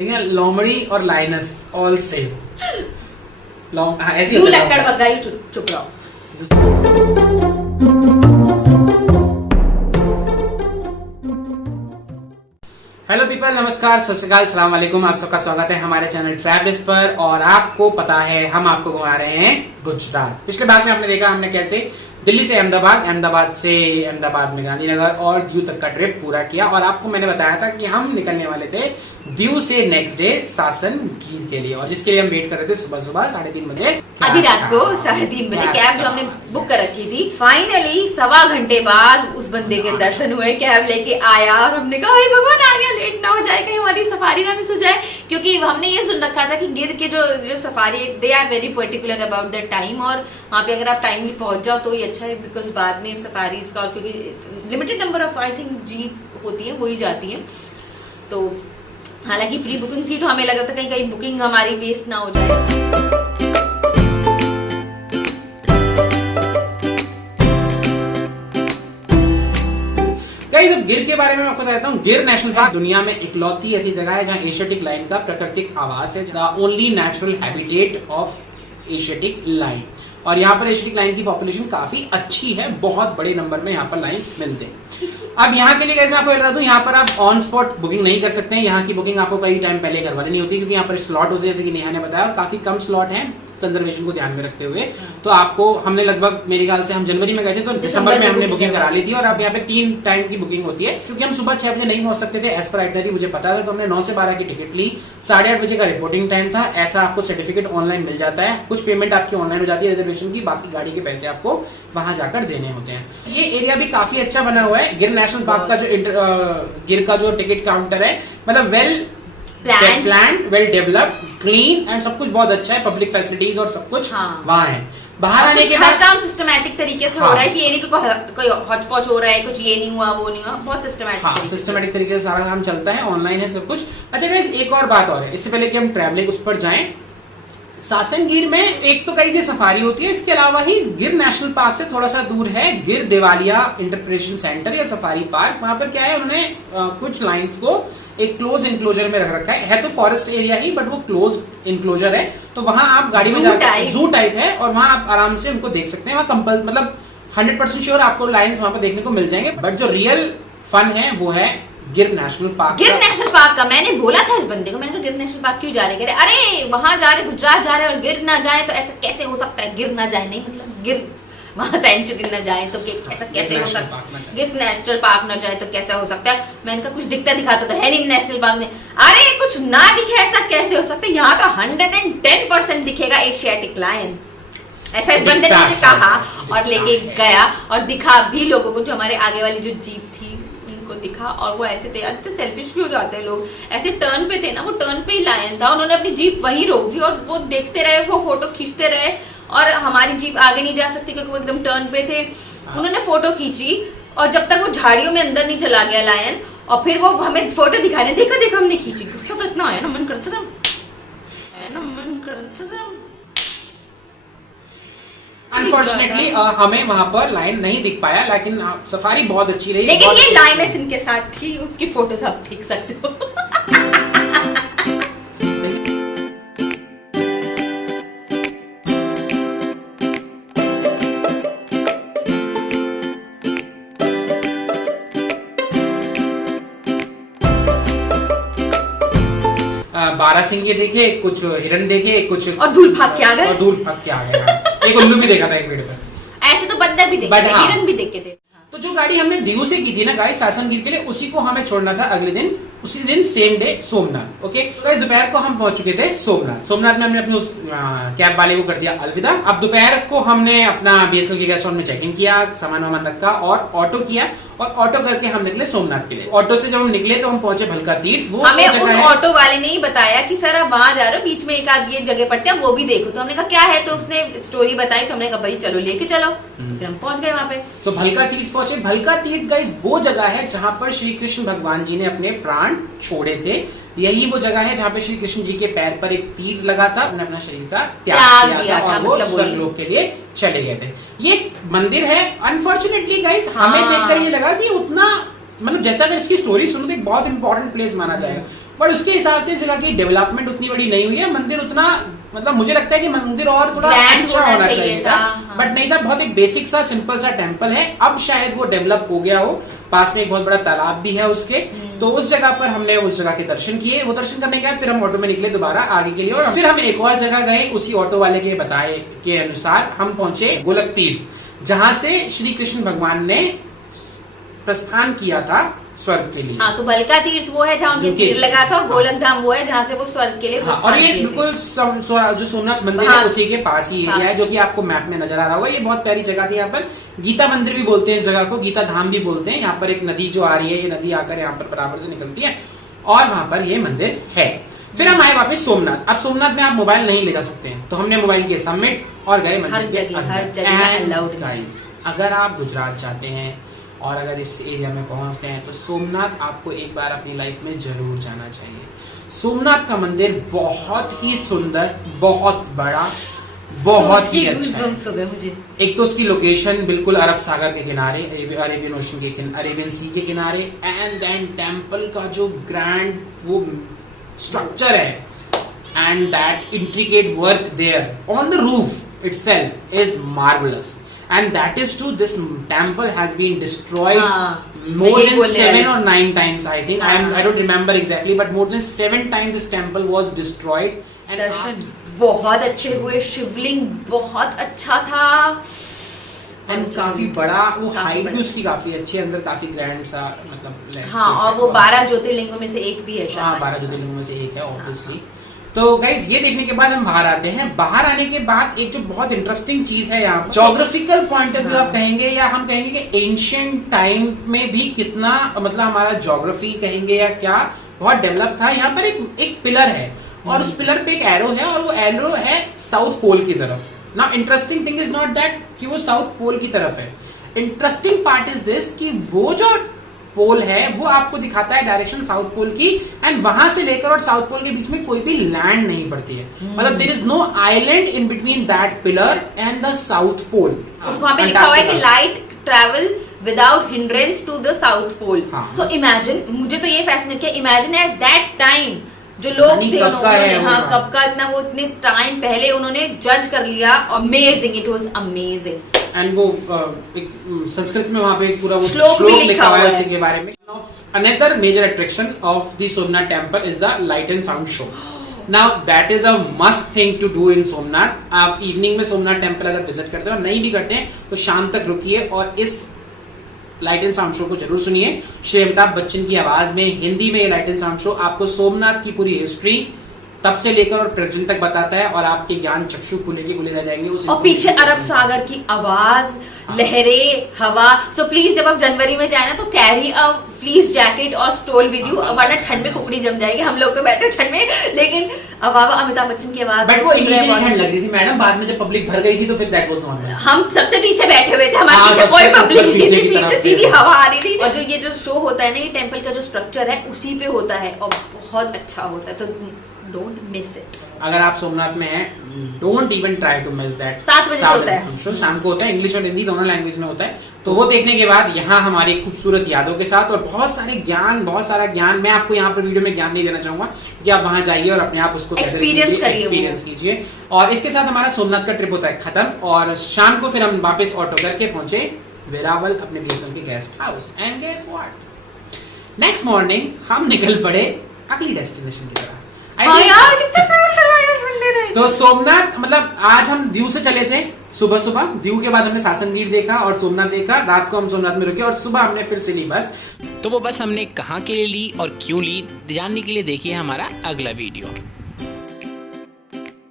लोमड़ी और lines all same. ऐसी क्यों लक्कड़ बग्गा ही चुप रहो। हेलो पीपल, नमस्कार, सत श्री अकाल, सलाम वालेकुम। आप सबका स्वागत है हमारे चैनल ट्रैवलिस्ट पर। और आपको पता है हम आपको घुमा रहे हैं गुजरात। पिछले भाग में आपने देखा हमने कैसे दिल्ली से अहमदाबाद, अहमदाबाद से अहमदाबाद में गांधीनगर और दीव तक का ट्रिप पूरा किया। और आपको मैंने बताया था कि हम निकलने वाले थे दीव से नेक्स्ट डे सासन गीर के लिए, और जिसके लिए हम वेट कर रहे थे सुबह सुबह 3:30 बजे, आधी रात को 3:30 बजे कैब जो हमने बुक कर रखी थी। फाइनली 1.25 घंटे बाद उस बंदे के दर्शन हुए, कैब लेके आया और हमने कहा हे भगवान आ गया, लेट ना हो जाए, कहीं हमारी सफारी ना मिस हो जाए। क्योंकि हमने ये सुन रखा था कि गिर के जो safari they are very particular about the time, और वहाँ पे अगर आप टाइमली पहुंच जाओ तो ही अच्छा है, बिकॉज बाद में सफारीज का, और क्योंकि limited number of I think jeep होती है, वही जाती है। तो हालांकि प्री बुकिंग थी तो हमें लगा था कहीं बुकिंग हमारी वेस्ट ना हो जाए। जब गिर के बारे में मैं आपको बताता हूँ, गिर नेशनल पार्क दुनिया में इकलौती ऐसी जगह है जहाँ एशियाटिक लाइन का प्राकृतिक आवास है, the only natural habitat of Asiatic lion. और यहाँ पर एशियाटिक लाइन की पॉपुलेशन काफी अच्छी है, बहुत बड़े नंबर में यहाँ पर लाइंस मिलते हैं। अब यहाँ के लिए मैं आपको बता दूं, यहाँ पर आप ऑन स्पॉट बुकिंग नहीं कर सकते हैं। यहाँ की बुकिंग आपको कई टाइम पहले करवा लेनी होती है, क्योंकि यहाँ पर स्लॉट होते हैं, जैसे कि नेहा ने बताया, और काफी कम स्लॉट हैं कंजर्वेशन को ध्यान में रखते हुए। तो आपको हमने लगभग, मेरे ख्याल से हम जनवरी में गए थे तो दिसंबर में हमने बुकिंग करा ली थी। और अब यहाँ पे 3 टाइम की बुकिंग होती है, क्योंकि हम सुबह 6 बजे नहीं पहुंच सकते थे एज पर आइटनरी, मुझे पता था। तो हमने 9 से 12 की टिकट ली, 8:30 बजे का रिपोर्टिंग टाइम था। ऐसा आपको सर्टिफिकेट ऑनलाइन मिल जाता है, कुछ पेमेंट आपकी ऑनलाइन हो जाती है रिजर्वेशन की, बाकी गाड़ी के पैसे आपको वहां जाकर देने होते हैं। ये एरिया भी काफी अच्छा बना हुआ है। गिर नेशनल पार्क का जो गिर का जो टिकट काउंटर है, मतलब well plan, well developed, clean and सब कुछ बहुत अच्छा है। पब्लिक फैसिलिटीज और सब कुछ वहाँ है। बाहर आने के बाद काम सिस्टमेटिक तरीके से हो रहा है, कि ये नहीं कि कोई हॉचपॉच हो रहा है, कुछ ये नहीं हुआ वो नहीं हुआ, बहुत सिस्टमेटिक तरीके से सारा काम चलता है, ऑनलाइन है सब कुछ। अच्छा गाइस, एक और बात और है, इससे पहले कि हम ट्रैवलिंग उस पर जाएं, सासन गिर में एक तो कई सफारी होती है, इसके अलावा ही गिर नेशनल पार्क से थोड़ा सा दूर है गिर देवालिया इंटरप्रिटेशन सेंटर या सफारी पार्क। वहां पर क्या है, उन्होंने कुछ लाइंस को एक क्लोज इंक्लोजर में रख रखा है तो फॉरेस्ट एरिया ही, बट वो क्लोज इंक्लोजर है। तो वहां आप गाड़ी में जाकर, जू टाइप है, और वहां आप आराम से उनको देख सकते हैं। वहां कंपल मतलब 100% श्योर आपको लाइंस वहां पर देखने को मिल जाएंगे। बट जो रियल फन है वो है गिर नेशनल पार्क। गिर नेशनल पार्क का मैंने बोला था इस बंदे को, मैंने कहा गिर नेशनल पार्क क्यों जा रहे हैं? अरे वहां जा रहे, गुजरात जा रहे और गिर ना जाए तो ऐसा कैसे हो सकता है? गिर ना जाए नहीं, मतलब गिर वहां सेंचुरी न जाए तो ऐसा कैसे हो सकता है? गिर नेशनल पार्क न जाए तो कैसा हो सकता है? मैंने कहा कुछ दिखता दिखाता तो है नहीं नेशनल पार्क में। अरे कुछ ना दिखे ऐसा कैसे हो सकता है? यहाँ तो 110% दिखेगा एशियाटिक लायन। ऐसा इस बंदे ने मुझे कहा और लेके गया, और दिखा भी लोगों को। जो हमारे आगे वाली जो जीप थी उनको दिखा, और वो ऐसे थे, यार सेल्फिश क्यों हो जाते हैं लोग, ऐसे टर्न पे थे ना, वो टर्न पे ही लायन था, उन्होंने अपनी जीप वहीं रोक दी और वो देखते रहे, वो फोटो खींचते रहे। और हमारी जीप आगे नहीं जा सकती क्योंकि वो एकदम टर्न पे थे। उन्होंने फोटो खींची, और जब तक वो झाड़ियों में अंदर नहीं चला गया लायन, और फिर वो हमें फोटो दिखा रहे, देखो देखो हमने खींची। गुस्सा तो इतना आया ना, मन करता था, अनफॉर्चुनेटली हमें वहां पर लाइन नहीं दिख पाया, लेकिन सफारी बहुत अच्छी रही। लेकिन ये लाइनें इनके साथ थी, उसकी फोटो आप देख सकते हो। 12 सिंगे देखे, कुछ हिरन देखे, कुछ और धूल भाग के आ गए। एक उल्लू भी देखा था एक वीडियो पर। ऐसे तो बंदर भी देखे, हिरन भी देखे थे। तो जो गाड़ी हमने दीव से की थी ना गाइस सासन गिर के लिए, उसी को हमें छोड़ना था अगले दिन, उसी दिन सेम डे सोमनाथ। ओके, तो दोपहर को हम पहुंच चुके थे सोमनाथ। सोमनाथ में हमने अपने उस कैब वाले को कर दिया अलविदा। अब दोपहर को हमने अपना BSL के गेस्ट हाउस में चेक इन किया, सामान वामान रखा और ऑटो किया, और ऑटो करके हम निकले सोमनाथ के लिए। ऑटो से जब हम निकले तो हम पहुंचे भलका तीर्थ। वो हमें उस ऑटो वाले ने ही बताया कि सर आप वहां जा रहे हो, बीच में एक आध ये जगह पड़ते हैं वो भी देखो। तो हमने कहा क्या है, तो उसने स्टोरी बताई, तो हमने कहा भाई चलो लेके चलो। फिर हम पहुंच गए वहां पे। तो भलका तीर्थ पहुंचे। भलका तीर्थ गाइस वो जगह है जहां पर श्री कृष्ण भगवान जी ने अपने प्राण छोड़े थे। यही वो जगह है जहाँ पे श्री कृष्ण जी के पैर पर एक तीर लगा था, उन्होंने अपना शरीर का त्याग किया था और वो स्वर्गलोक के लिए चले गए थे। ये मंदिर है। अनफॉर्चुनेटली गाइस हमें देखकर ये लगा कि उतना मतलब जैसा अगर इसकी स्टोरी सुनो तो एक बहुत इंपॉर्टेंट प्लेस माना जाएगा, बट उसके हिसाब से इस जगह की डेवलपमेंट उतनी बड़ी नहीं हुई है। मंदिर उतना मतलब मुझे लगता है कि मंदिर और थोड़ा अच्छा होना चाहिए था, बट नहीं था। बहुत एक बेसिक सा सिंपल सा टेम्पल है, अब शायद वो डेवलप हो गया हो। पास में एक बहुत बड़ा तालाब भी है उसके, तो उस जगह पर हमने उस जगह के दर्शन किए। वो दर्शन करने के बाद फिर हम ऑटो में निकले दोबारा आगे के लिए, और फिर हम एक और जगह गए। उसी ऑटो वाले के बताए के अनुसार हम पहुंचे गोलक तीर्थ, जहां से श्री कृष्ण भगवान ने प्रस्थान किया था स्वर्ग के लिए। हाँ, तो बलका तीर्थ वो है जहाँ उनके तीर लगा था, और गोलक धाम वो है जहाँ से वो स्वर्ग के लिए हाँ, और ये बिल्कुल जो सोमनाथ मंदिर है उसी के पास ही एरिया है, जो कि आपको मैप में नजर आ रहा होगा। ये बहुत प्यारी जगह थी। यहाँ पर गीता मंदिर भी बोलते हैं इस जगह को, गीता धाम भी बोलते हैं। यहाँ पर एक नदी जो आ रही है, ये नदी आकर यहाँ पर बराबर से निकलती है, और वहां पर ये मंदिर है। फिर हम आए वापस सोमनाथ। अब सोमनाथ में आप मोबाइल नहीं ले जा सकते हैं, तो हमने मोबाइल किए सबमिट और गए मंदिर के अंदर। अगर आप गुजरात जाते हैं और अगर इस एरिया में पहुंचते हैं तो सोमनाथ आपको एक बार अपनी लाइफ में जरूर जाना चाहिए। सोमनाथ का मंदिर बहुत ही सुंदर, बहुत बड़ा, बहुत ही अच्छा है। मुझे एक तो उसकी लोकेशन बिल्कुल अरब सागर के किनारे, अरेबियन ओशन के, अरेबियन सी के किनारे, एंड देन टेम्पल का जो ग्रैंड वो स्ट्रक्चर है, and that intricate work there on the roof itself is marvelous. And that is true. This temple has been destroyed more than 7 or 9 times, I think. I don't remember exactly, but more than 7 times this temple was destroyed. And दर्शन बहुत अच्छे हुए, शिवलिंग बहुत अच्छा था, and काफी बड़ा, वो height भी उसकी काफी अच्छी है, अंदर काफी ग्रैंड सा मतलब। हाँ, और वो 12 ज्योतिर्लिंगों में से एक भी है। हाँ, 12 ज्योतिर्लिंगों में से एक है ऑब्वियसली। तो गाइज ये देखने के बाद हम बाहर आते हैं। बाहर आने के बाद एक जो बहुत इंटरेस्टिंग चीज है यहाँ, ज्योग्राफिकल पॉइंट ऑफ व्यू आप कहेंगे, या हम कहेंगे कि एंशिएंट टाइम में भी कितना मतलब हमारा ज्योग्राफी कहेंगे या क्या बहुत डेवलप था। यहाँ पर एक पिलर है, और उस पिलर पे एक एरो है, और वो एरो है साउथ पोल की तरफ। Now interesting thing is not that कि वो साउथ पोल की तरफ है। इंटरेस्टिंग पार्ट इज दिस कि वो जो पोल है वो आपको दिखाता है डायरेक्शन साउथ पोल की, एंड वहां से लेकर और साउथ पोल के बीच में कोई भी लैंड नहीं पड़ती है। मतलब there is no island in between that pillar and the south pole. वहां पे लिखा हुआ है कि light travel without hindrance to the south pole. तो इमेजिन, मुझे तो ये फैसिनेट किया, इमेजिन एट दैट टाइम जो लोग थे उन्होंने, हाँ कब का इतना, वो इतने टाइम पहले उन्होंने जज कर लिया। Amazing, it was amazing. And वो एक संस्कृत में वहां पे एक पूरा वो श्लोक लिखा हुआ है उसी के बारे में। Another major attraction of the Somnath temple is the light and sound show. Now that is a must thing to do in Somnath. आप इवनिंग में सोमनाथ टेम्पल अगर विजिट करते हो और नहीं भी करते हैं तो शाम तक रुकिए और इस लाइट एंड साउंड शो को जरूर सुनिए। श्री अमिताभ बच्चन की आवाज में हिंदी में ये लाइट एंड साउंड शो आपको सोमनाथ की पूरी हिस्ट्री तब से लेकर और प्रेजेंट तक बताता है, और आपके ज्ञान चक्षु खुले के खुले रह जाएंगे। और पीछे अरब सागर की आवाज, लहरें, हवा। सो प्लीज जब आप जनवरी में जाए ना तो कैरी अ फ्लीस जैकेट और स्टोल विद यू, वरना ठंड में कुकड़ी जम जाएगी। हम लोग तो बैठे ठंड में, लेकिन अब अमिताभ बच्चन की आवाज, बट वो इनिशियली ठंड लग रही थी मैडम, बाद में जब पब्लिक भर गई थी तो फिर दैट वाज नॉर्मल। हम सबसे पीछे बैठे हुए थे, हमारे पीछे कोई पब्लिक नहीं थी, पीछे सीधी हवा आ रही थी। और जो ये जो शो होता है ना, ये टेम्पल का जो स्ट्रक्चर है उसी पे होता है, और बहुत अच्छा होता है, तो डोंट मिस इट। अगर आप सोमनाथ में हैं, don't even try to miss that. 7 बजे होता है, शाम को होता है, इंग्लिश और हिंदी दोनों लैंग्वेज में होता है। तो वो देखने के बाद यहाँ हमारी खूबसूरत यादों के साथ और बहुत सारा ज्ञान, मैं आपको यहाँ पर वीडियो में ज्ञान नहीं देना चाहूंगा कि आप वहां जाइए और अपने आप उसको एक्सपीरियंस कीजिए। और इसके साथ हमारा सोमनाथ का ट्रिप होता है खत्म, और शाम को फिर हम वापस ऑटो करके पहुंचे वेरावल अपने बीएसएनएल के guest house. And guess what, next morning हम निकल पड़े अगली डेस्टिनेशन की तरफ। हाँ यार, कितना ट्रैवल करवाया इस बंदे ने। तो सोमनाथ मतलब आज हम दीव से चले थे सुबह, दीव के बाद हमने सासनगीर देखा और सोमनाथ देखा। रात को हम सोमनाथ में रुके और सुबह हमने फिर से ली बस। तो वो बस हमने कहाँ के लिए ली और क्यों ली, जानने के लिए देखिए हमारा अगला वीडियो।